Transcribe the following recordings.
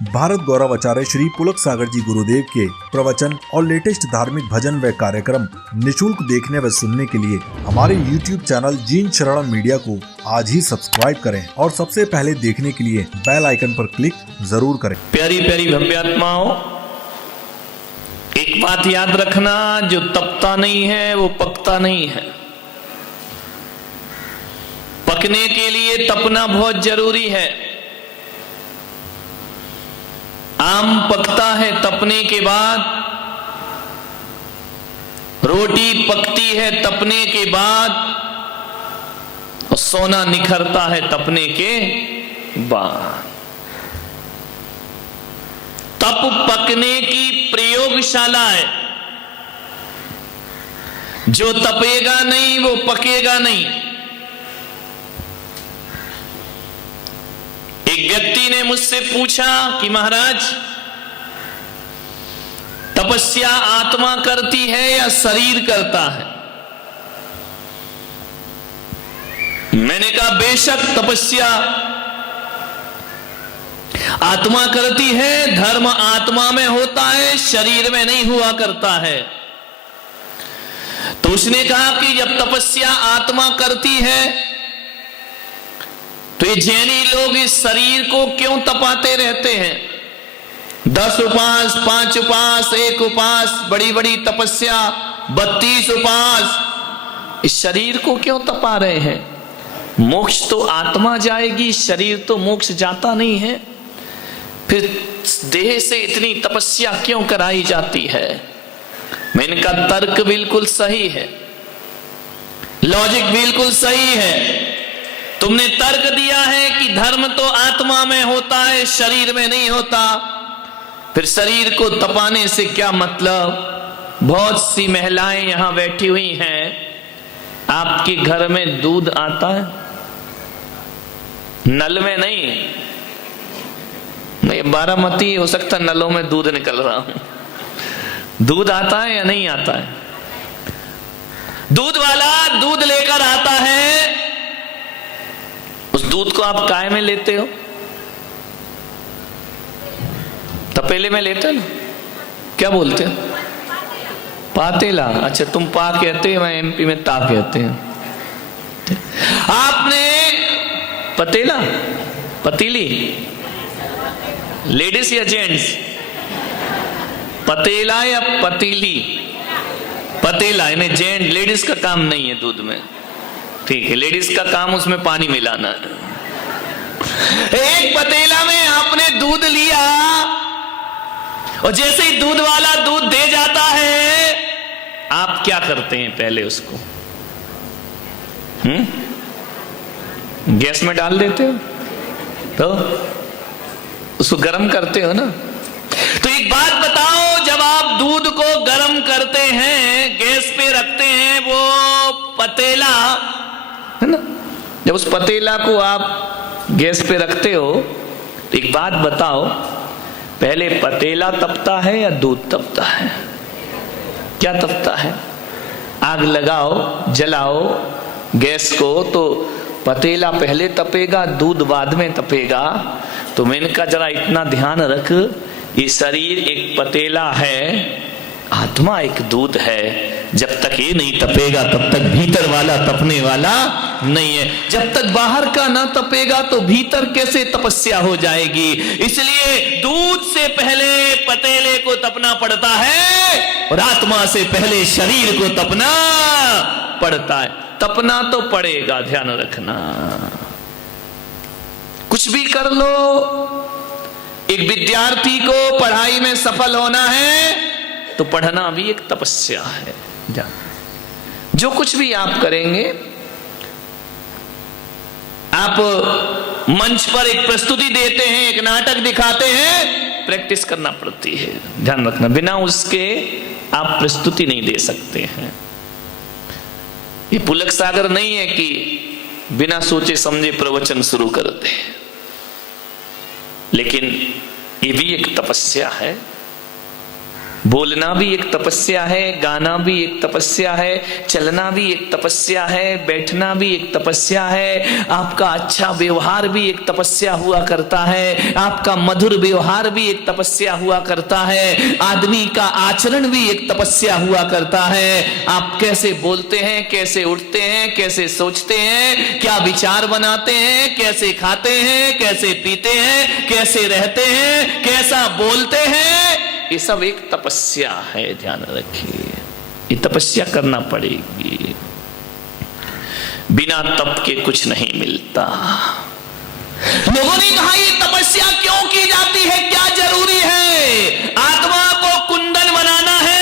भारत गौरव आचार्य श्री पुलक सागर जी गुरुदेव के प्रवचन और लेटेस्ट धार्मिक भजन व कार्यक्रम निशुल्क देखने व सुनने के लिए हमारे YouTube चैनल जीन शरणम मीडिया को आज ही सब्सक्राइब करें और सबसे पहले देखने के लिए बेल आइकन पर क्लिक जरूर करें। प्यारी प्यारी भव्यात्माओं, एक बात याद रखना, जो तपता नहीं है वो पकता नहीं है। पकने के लिए तपना बहुत जरूरी है। आम पकता है तपने के बाद, रोटी पकती है तपने के बाद, और सोना निखरता है तपने के बाद। तप पकने की प्रयोगशाला है। जो तपेगा नहीं वो पकेगा नहीं। एक व्यक्ति ने मुझसे पूछा कि महाराज, तपस्या आत्मा करती है या शरीर करता है? मैंने कहा बेशक तपस्या आत्मा करती है, धर्म आत्मा में होता है, शरीर में नहीं हुआ करता है। तो उसने कहा कि जब तपस्या आत्मा करती है तो ये जैनी लोग इस शरीर को क्यों तपाते रहते हैं? 10 उपास, 5 उपास, 1 उपास, बड़ी बड़ी तपस्या, 32 उपास, इस शरीर को क्यों तपा रहे हैं? मोक्ष तो आत्मा जाएगी, शरीर तो मोक्ष जाता नहीं है। फिर देह से इतनी तपस्या क्यों कराई जाती है? मैंने कहा तर्क बिल्कुल सही है, लॉजिक बिल्कुल सही है। तुमने तर्क दिया है कि धर्म तो आत्मा में होता है, शरीर में नहीं होता, फिर शरीर को तपाने से क्या मतलब? बहुत सी महिलाएं यहां बैठी हुई हैं, आपके घर में दूध आता है? नल में नहीं, मैं बारामती हो सकता नलों में दूध निकल रहा हूं। दूध आता है या नहीं आता है? दूध वाला दूध लेकर आता है, उस दूध को आप काय में लेते हो? तपेले में लेते हो ना? क्या बोलते हो? पातेला। अच्छा, तुम पा कहते हो, मैं एमपी में ता कहते हैं। आपने पतेला, पतीली, लेडीज या जेंट्स? पतेला या पतीली? पतेला, यानी जेंट, लेडीज का काम नहीं है दूध में। ठीक है, लेडीज का काम उसमें पानी मिलाना है। एक पतेला में आपने दूध लिया और जैसे ही दूध वाला दूध दे जाता है, आप क्या करते हैं? पहले उसको गैस में डाल देते हो, तो उसको गर्म करते हो ना। तो एक बात बताओ, जब आप दूध को गर्म करते हैं, गैस पे रखते हैं, वो पतेला है ना, जब उस पतेला को आप गैस पे रखते हो, तो एक बात बताओ, पहले पतेला तपता है या दूध तपता है? क्या तपता है? आग लगाओ, जलाओ गैस को, तो पतेला पहले तपेगा, दूध बाद में तपेगा। तो मैंने कहा जरा इतना ध्यान रख, ये शरीर एक पतेला है, आत्मा एक दूध है। जब तक ये नहीं तपेगा तब तक भीतर वाला तपने वाला नहीं है। जब तक बाहर का ना तपेगा तो भीतर कैसे तपस्या हो जाएगी? इसलिए दूध से पहले पतेले को तपना पड़ता है और आत्मा से पहले शरीर को तपना पड़ता है। तपना तो पड़ेगा, ध्यान रखना। कुछ भी कर लो, एक विद्यार्थी को पढ़ाई में सफल होना है तो पढ़ना भी एक तपस्या है। जो कुछ भी आप करेंगे, आप मंच पर एक प्रस्तुति देते हैं, एक नाटक दिखाते हैं, प्रैक्टिस करना पड़ती है, ध्यान रखना। बिना उसके आप प्रस्तुति नहीं दे सकते हैं। ये पुलक सागर नहीं है कि बिना सोचे समझे प्रवचन शुरू करते हैं, लेकिन ये भी एक तपस्या है। बोलना भी एक तपस्या है, गाना भी एक तपस्या है, चलना भी एक तपस्या है, बैठना भी एक तपस्या है, आपका अच्छा व्यवहार भी एक तपस्या हुआ करता है, आपका मधुर व्यवहार भी एक तपस्या हुआ करता है, आदमी का आचरण भी एक तपस्या हुआ करता है। आप कैसे बोलते हैं, कैसे उठते हैं, कैसे सोचते हैं, क्या विचार बनाते हैं, कैसे खाते हैं, कैसे पीते हैं, कैसे रहते हैं, कैसा बोलते हैं, ये सब एक तपस्या है। ध्यान रखिए, ये तपस्या करना पड़ेगी। बिना तप के कुछ नहीं मिलता। लोगों ने कहा ये तपस्या क्यों की जाती है, क्या जरूरी है? आत्मा को कुंदन बनाना है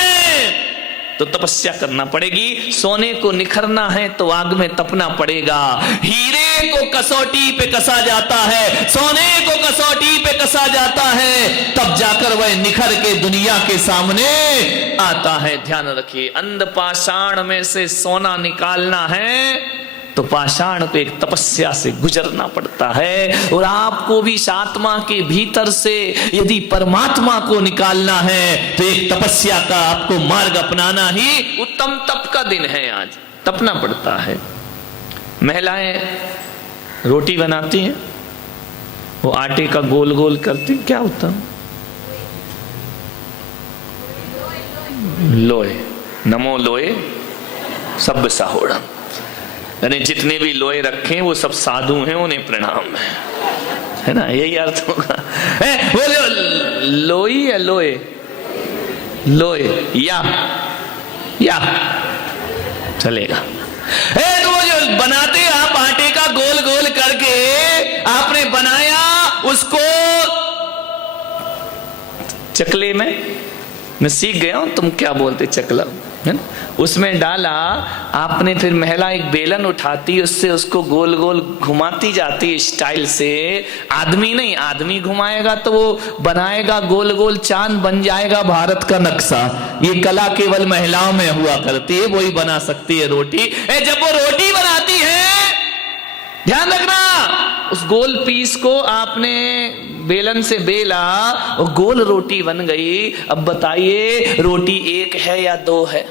तो तपस्या करना पड़ेगी, सोने को निखरना है तो आग में तपना पड़ेगा। हीरे को कसौटी पे कसा जाता है, सोने को कसौटी पे कसा जाता है, तब जाकर वह निखर के दुनिया के सामने आता है। ध्यान रखिए, अंध पाषाण में से सोना निकालना है तो पाषाण को एक तपस्या से गुजरना पड़ता है। और आपको भी इस आत्मा के भीतर से यदि परमात्मा को निकालना है तो एक तपस्या का आपको मार्ग अपनाना ही उत्तम तप का दिन है। आज तपना पड़ता है। महिलाएं रोटी बनाती हैं, वो आटे का गोल गोल करती, क्या होता? लोए, नमो लोए सब साहोड़म, यानी जितने भी लोहे रखे वो सब साधु हैं, उन्हें प्रणाम है ना, यही अर्थ होगा। वो लोई है, लोहे लोहे या चलेगा। तो वो जो बनाते आप आटे का गोल गोल करके आपने बनाया, उसको चकले में मैं सीख गया हूं, तुम क्या बोलते चकला है ना, उसमें डाला आपने। फिर महिला एक बेलन उठाती, उससे उसको गोल गोल घुमाती जाती स्टाइल से। आदमी नहीं, आदमी घुमाएगा तो वो बनाएगा गोल गोल चांद, बन जाएगा भारत का नक्शा। ये कला केवल महिलाओं में हुआ करती है, वही बना सकती है रोटी। जब वो रोटी बनाती है, ध्यान रखना, उस गोल पीस को आपने बेलन से बेला और गोल रोटी बन गई। अब बताइए रोटी एक है या दो है?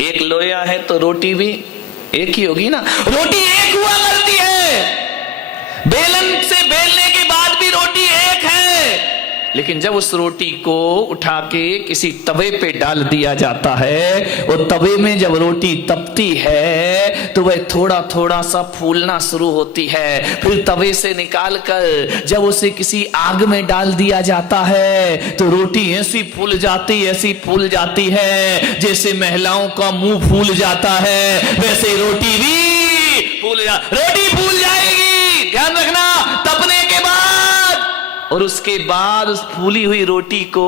एक लोया है तो रोटी भी एक ही होगी ना। रोटी एक हुआ करती है, बेलन से बेलने के बाद भी रोटी एक है, लेकिन जब उस रोटी को उठा के किसी तवे पे डाल दिया जाता है, और तवे में जब रोटी तपती है तो वह थोड़ा थोड़ा सा फूलना शुरू होती है। फिर तवे से निकाल कर जब उसे किसी आग में डाल दिया जाता है तो रोटी ऐसी फूल जाती है जैसे महिलाओं का मुंह फूल जाता है, वैसे रोटी भी रोटी फूल जाएगी। ध्यान रखना, तपने के बाद। और उसके बाद उस फूली हुई रोटी को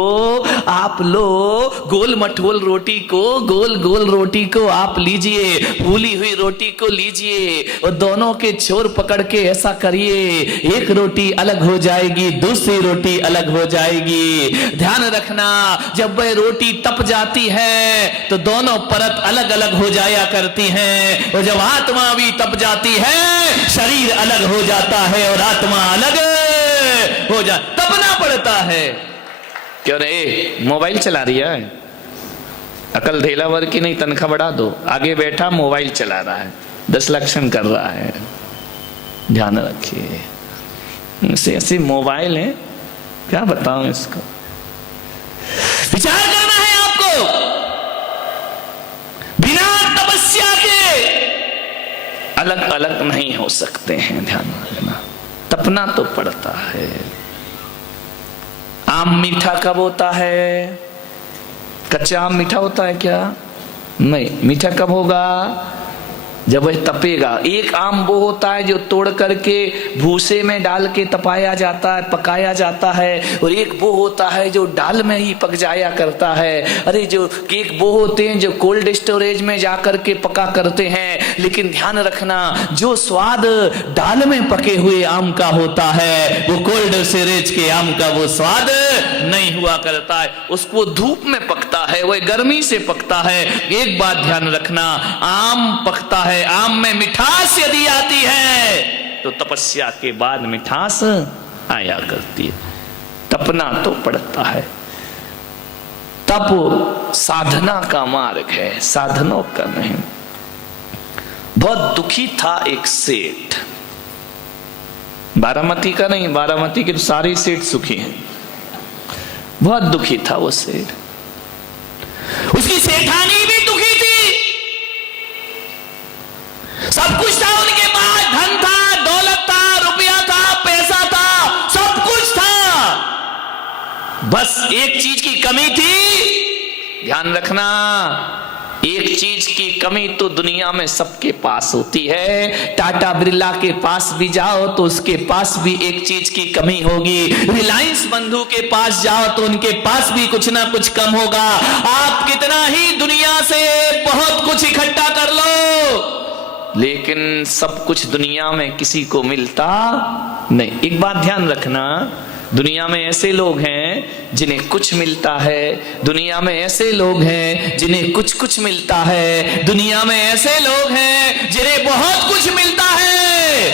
आप लो, गोल मटोल रोटी को, गोल गोल रोटी को आप लीजिए, फूली हुई रोटी को लीजिए और दोनों के छोर पकड़ के ऐसा करिए, एक रोटी अलग हो जाएगी, दूसरी रोटी अलग हो जाएगी। ध्यान रखना, जब वह रोटी तप जाती है तो दोनों परत अलग अलग हो जाया करती हैं, और जब आत्मा भी तप जाती है शरीर अलग हो जाता है और आत्मा अलग हो जा। तपना पड़ता है। क्यों रे मोबाइल चला रही है, अकल धेलावर की नहीं, तनख्वाह बढ़ा दो। आगे बैठा मोबाइल चला रहा है, 10 लक्षण कर रहा है। ध्यान रखिए, ऐसे मोबाइल है, क्या बताऊं इसको। विचार करना है आपको, बिना तपस्या के अलग अलग नहीं हो सकते हैं। ध्यान रखना, तपना तो पड़ता है। आम मीठा कब होता है? कच्चा आम मीठा होता है क्या? नहीं, मीठा कब होगा? जब वह तपेगा। एक आम वो होता है जो तोड़ करके भूसे में डाल के तपाया जाता है, पकाया जाता है, और एक वो होता है जो डाल में ही पक जाया करता है। अरे जो एक वो होते हैं जो कोल्ड स्टोरेज में जाकर के पका करते हैं, लेकिन ध्यान रखना, जो स्वाद डाल में पके हुए आम का होता है वो कोल्ड स्टोरेज के आम का वो स्वाद नहीं हुआ करता है। उसको धूप में पकता है, वह गर्मी से पकता है। एक बात ध्यान रखना, आम पकता है, आम में मिठास यदि आती है तो तपस्या के बाद मिठास आया करती है। तपना तो पड़ता है। तप साधना का मार्ग है, साधनों का नहीं। बहुत दुखी था एक सेठ, बारामती का नहीं, बारामती के तो सारे सेठ सुखी हैं। बहुत दुखी था वो सेठ, उसकी सेठानी भी दुखी थी। सब कुछ था उनके पास, धन था, दौलत था, रुपया था, पैसा था, सब कुछ था, बस एक चीज की कमी थी। ध्यान रखना, एक चीज की कमी तो दुनिया में सबके पास होती है। टाटा बिरला के पास भी जाओ तो उसके पास भी एक चीज की कमी होगी। रिलायंस बंधु के पास जाओ तो उनके पास भी कुछ ना कुछ कम होगा। आप कितना ही दुनिया से बहुत कुछ इकट्ठा कर लो, लेकिन सब कुछ दुनिया में किसी को मिलता नहीं। एक बात ध्यान रखना, दुनिया में ऐसे लोग हैं जिन्हें कुछ मिलता है, दुनिया में ऐसे लोग हैं जिन्हें कुछ कुछ मिलता है, दुनिया में ऐसे लोग हैं जिन्हें बहुत कुछ मिलता है,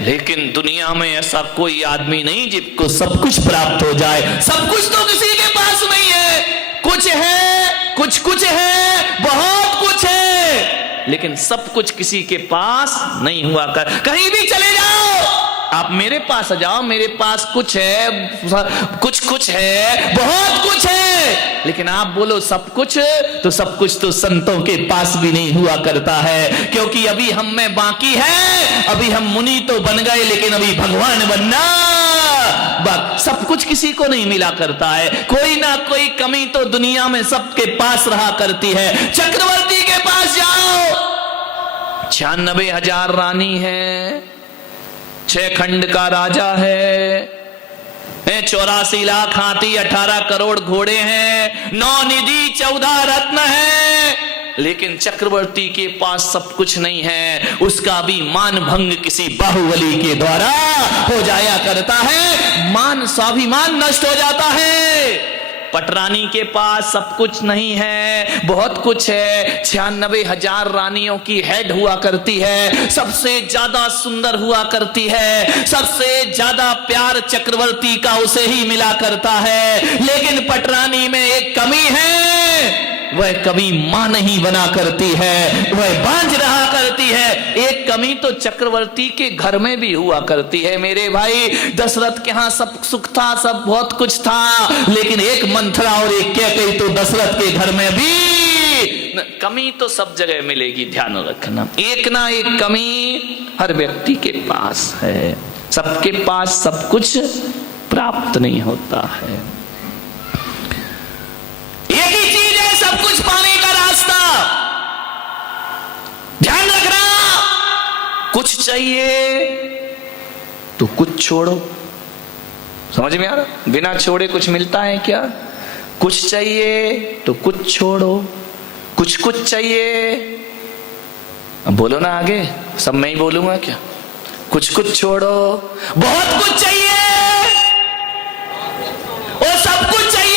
लेकिन दुनिया में ऐसा कोई आदमी नहीं जिसको सब कुछ प्राप्त हो जाए। सब कुछ तो किसी के पास नहीं है, कुछ है, कुछ है, बहुत कुछ है, लेकिन सब कुछ किसी के पास नहीं हुआ कर। कहीं भी चले जाओ, आप मेरे पास आ जाओ, मेरे पास कुछ है, कुछ है, बहुत कुछ है, लेकिन आप बोलो सब कुछ, तो सब कुछ तो संतों के पास भी नहीं हुआ करता है, क्योंकि अभी हम में बाकी है। अभी हम मुनि तो बन गए, लेकिन अभी भगवान बनना सब कुछ किसी को नहीं मिला करता है। कोई ना कोई कमी तो दुनिया में सबके पास रहा करती है। चक्रवर्ती के पास जाओ, 96,000 रानी है, 6 खंड का राजा है, 84 लाख हाथी, 18 करोड़ घोड़े हैं, 9 निधि, 14 रत्न है, लेकिन चक्रवर्ती के पास सब कुछ नहीं है। उसका भी मान भंग किसी बाहुबली के द्वारा हो जाया करता है, मान स्वाभिमान नष्ट हो जाता है। पटरानी के पास सब कुछ नहीं है, बहुत कुछ है। 96,000 रानियों की हेड हुआ करती है, सबसे ज्यादा सुंदर हुआ करती है, सबसे ज्यादा प्यार चक्रवर्ती का उसे ही मिला करता है, लेकिन पटरानी में एक कमी है, वह कभी मां नहीं बना करती है, वह बांझ रहा करती है। एक कमी तो चक्रवर्ती के घर में भी हुआ करती है मेरे भाई। दशरथ के यहां सब सुख था, सब बहुत कुछ था, लेकिन एक मंथरा और एक कैकेयी तो दशरथ के घर में भी कमी तो सब जगह मिलेगी। ध्यान रखना, एक ना एक कमी हर व्यक्ति के पास है, सबके पास सब कुछ प्राप्त नहीं होता है। एक ही चीज है सब कुछ पाने का रास्ता। ध्यान रखना, कुछ चाहिए तो कुछ छोड़ो। समझ में आ रहा? बिना छोड़े कुछ मिलता है क्या? कुछ चाहिए तो कुछ छोड़ो, कुछ चाहिए। अब बोलो ना आगे, सब मैं ही बोलूंगा क्या? कुछ छोड़ो, बहुत कुछ चाहिए और सब कुछ चाहिए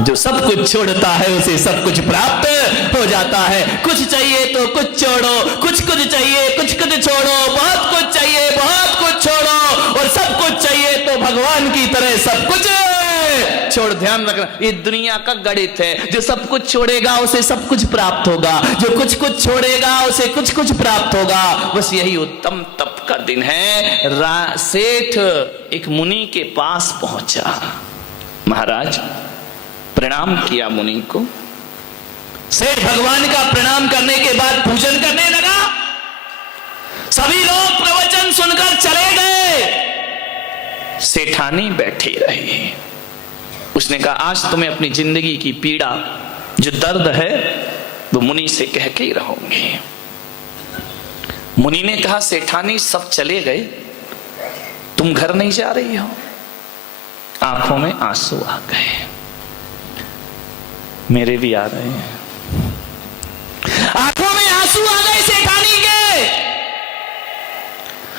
जो सब कुछ छोड़ता है उसे सब कुछ प्राप्त हो जाता है। कुछ चाहिए तो कुछ छोड़ो, कुछ चाहिए कुछ छोड़ो, बहुत कुछ चाहिए बहुत कुछ छोड़ो, और सब कुछ चाहिए तो भगवान की तरह सब कुछ छोड़। ध्यान रखना, ये दुनिया का गणित है। जो सब कुछ छोड़ेगा उसे सब कुछ प्राप्त होगा, जो कुछ छोड़ेगा उसे कुछ प्राप्त होगा। बस यही उत्तम तप का दिन है। सेठ एक मुनि के पास पहुंचा, महाराज प्रणाम किया मुनि को। सेठ भगवान का प्रणाम करने के बाद पूजन करने लगा। सभी लोग प्रवचन सुनकर चले गए, सेठानी बैठी रही। उसने कहा आज तुम्हें अपनी जिंदगी की पीड़ा, जो दर्द है, वो मुनि से कह के ही रहोगे। मुनि ने कहा सेठानी सब चले गए, तुम घर नहीं जा रही हो? आंखों में आंसू आ गए, मेरे भी आ रहे हैं। आंखों में आंसू आ गए सेठानी के।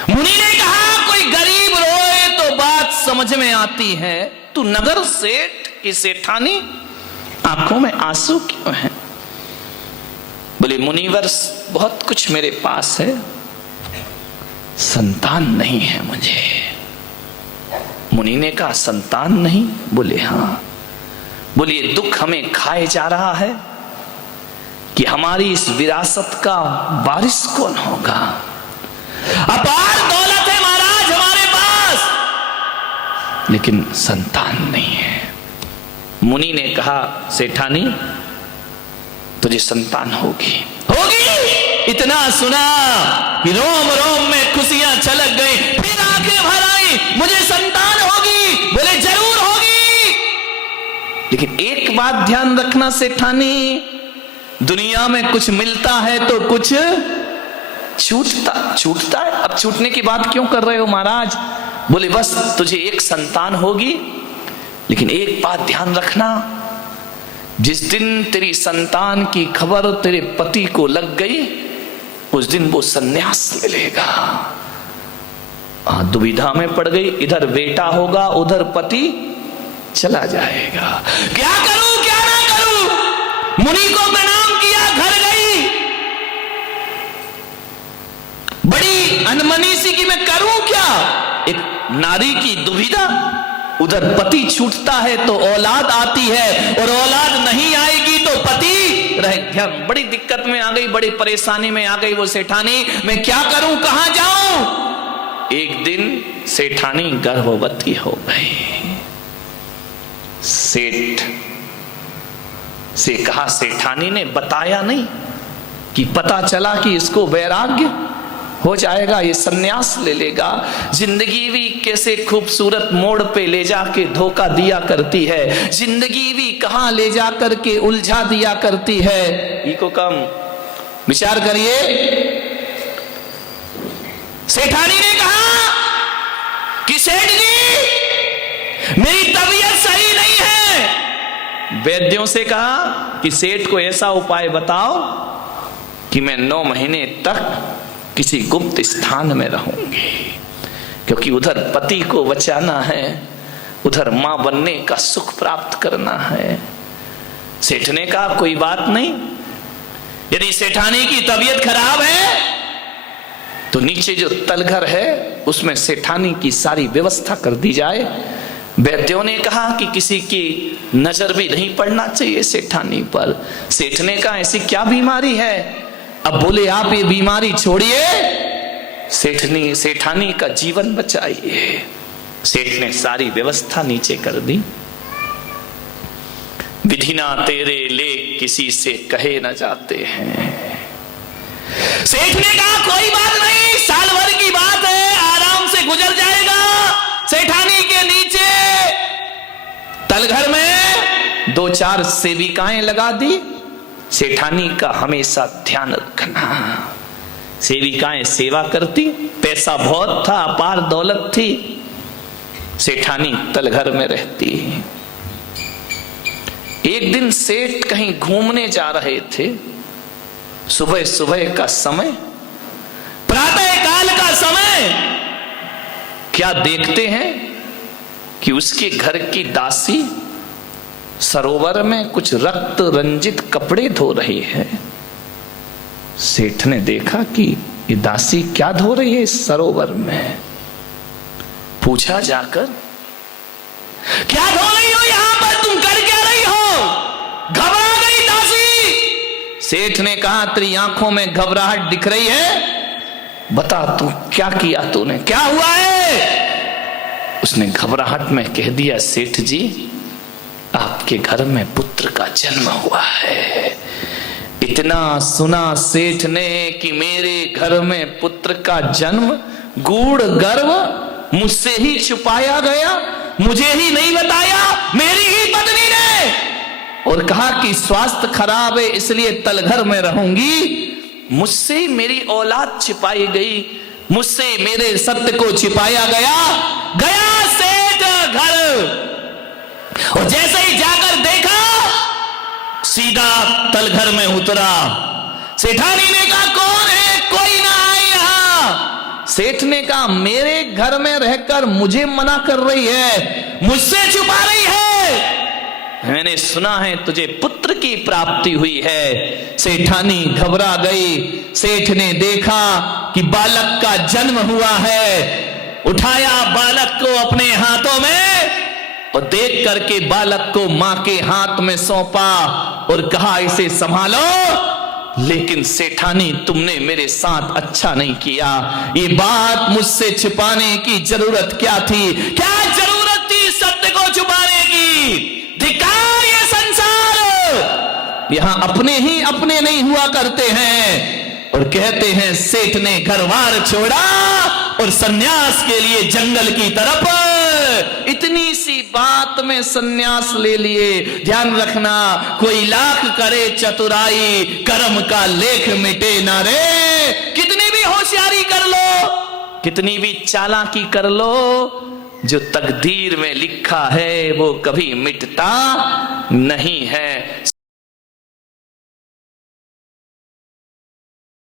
मुनि ने कहा कोई गरीब रोए तो बात समझ में आती है, तू नगर सेठ की सेठानी, आंखों में आंसू क्यों है? बोले मुनिवर बहुत कुछ मेरे पास है, संतान नहीं है मुझे। मुनि ने कहा संतान नहीं? बोले हाँ। बोले ये दुख हमें खाए जा रहा है कि हमारी इस विरासत का वारिस कौन होगा। अपार दौलत है महाराज हमारे पास, लेकिन संतान नहीं है। मुनि ने कहा सेठानी तुझे संतान होगी, होगी। इतना सुना कि रोम रोम में खुशियां छलक गई, फिर आंखें भर आई, मुझे संतान होगी। बोले जरूर होगी, लेकिन एक बात ध्यान रखना सेठानी, दुनिया में कुछ मिलता है तो कुछ छूटता है। अब छूटने की बात क्यों कर रहे हो महाराज? बोले बस तुझे एक संतान होगी, लेकिन एक बात ध्यान रखना, जिस दिन तेरी संतान की खबर तेरे पति को लग गई उस दिन वो सन्यास मिलेगा। दुविधा में पड़ गई, इधर बेटा होगा उधर पति चला जाएगा। क्या करूं क्या ना करूं? मुनि को प्रणाम किया, घर गई, बड़ी अनमनी सी कि मैं करूं क्या। एक नारी की दुविधा, उधर पति छूटता है तो औलाद आती है, और औलाद नहीं आएगी तो पति रह। बड़ी दिक्कत में आ गई, बड़ी परेशानी में आ गई वो सेठानी, मैं क्या करूं कहां जाऊं। एक दिन सेठानी गर्भवती हो गई। सेठ से कहा, सेठानी ने बताया नहीं कि पता चला कि इसको वैराग्य हो जाएगा, ये सन्यास ले लेगा। जिंदगी भी कैसे खूबसूरत मोड़ पे ले जाके धोखा दिया करती है, जिंदगी भी कहां ले जा करके उलझा दिया करती है। इको कम विचार करिए। सेठानी ने कहा कि सेठ जी मेरी तबीयत सही नहीं है। वैद्यों से कहा कि सेठ को ऐसा उपाय बताओ कि मैं 9 महीने तक किसी गुप्त स्थान में रहूंगी, क्योंकि उधर पति को बचाना है, उधर मां बनने का सुख प्राप्त करना है। सेठ ने कहा कोई बात नहीं, यदि सेठानी की तबीयत खराब है तो नीचे जो तलघर है उसमें सेठानी की सारी व्यवस्था कर दी जाए। वैद्यों ने कहा कि किसी की नजर भी नहीं पड़ना चाहिए सेठानी पर। सेठ ने कहा ऐसी क्या बीमारी है? अब बोले आप ये बीमारी छोड़िए, सेठानी का जीवन बचाइए। सेठ ने सारी व्यवस्था नीचे कर दी। विधि ना तेरे लेख किसी से कहे न जाते हैं। सेठ ने कहा कोई बात नहीं, साल भर की बात है, आराम से गुजर जाएगा। सेठानी के नीचे तलघर में 2-4 सेविकाएं लगा दी। सेठानी का हमेशा ध्यान रखना। सेविकाएं सेवा करती, पैसा बहुत था, अपार दौलत थी, सेठानी तलघर में रहती। एक दिन सेठ कहीं घूमने जा रहे थे, सुबह सुबह का समय, प्रातः काल का समय। क्या देखते हैं कि उसके घर की दासी सरोवर में कुछ रक्त रंजित कपड़े धो रही है। सेठ ने देखा कि ये दासी क्या धो रही है इस सरोवर में। पूछा जाकर, क्या धो रही हो यहां पर, तुम कर क्या रही हो? घबरा गई दासी। सेठ ने कहा तेरी आंखों में घबराहट दिख रही है, बता तू क्या किया तूने, क्या हुआ है? उसने घबराहट में कह दिया, सेठ जी आपके घर में पुत्र का जन्म हुआ है। इतना सुना सेठ ने कि मेरे घर में पुत्र का जन्म, गूढ़ गर्व मुझसे ही छुपाया गया, मुझे ही नहीं बताया, मेरी ही पत्नी ने, और कहा कि स्वास्थ्य खराब है इसलिए तलघर में रहूंगी। मुझसे मेरी औलाद छिपाई गई, मुझसे मेरे सत्य को छिपाया गया सेठ घर। और जैसे ही जाकर देखा, सीधा तलघर में उतरा। सेठानी ने कहा कौन है, कोई ना आए यहां। सेठ ने कहा मेरे घर में रहकर मुझे मना कर रही है, मुझसे छुपा रही है। मैंने सुना है तुझे पुत्र की प्राप्ति हुई है। सेठानी घबरा गई। सेठ ने देखा कि बालक का जन्म हुआ है, उठाया बालक को अपने हाथों में, और देख करके बालक को मां के हाथ में सौंपा और कहा इसे संभालो। लेकिन सेठानी तुमने मेरे साथ अच्छा नहीं किया, ये बात मुझसे छिपाने की जरूरत क्या थी? क्या जरूरत थी सत्य को छुपाने की? धिक्कार ये संसार, यहां अपने ही अपने नहीं हुआ करते हैं और कहते हैं सेठ ने घरवार छोड़ा और सन्यास के लिए जंगल की तरफ। इतनी सी बात में सन्यास ले लिए। ध्यान रखना, कोई लाख करे चतुराई, कर्म का लेख मिटे ना रे। कितनी भी होशियारी कर लो, कितनी भी चालाकी कर लो, जो तकदीर में लिखा है वो कभी मिटता नहीं है।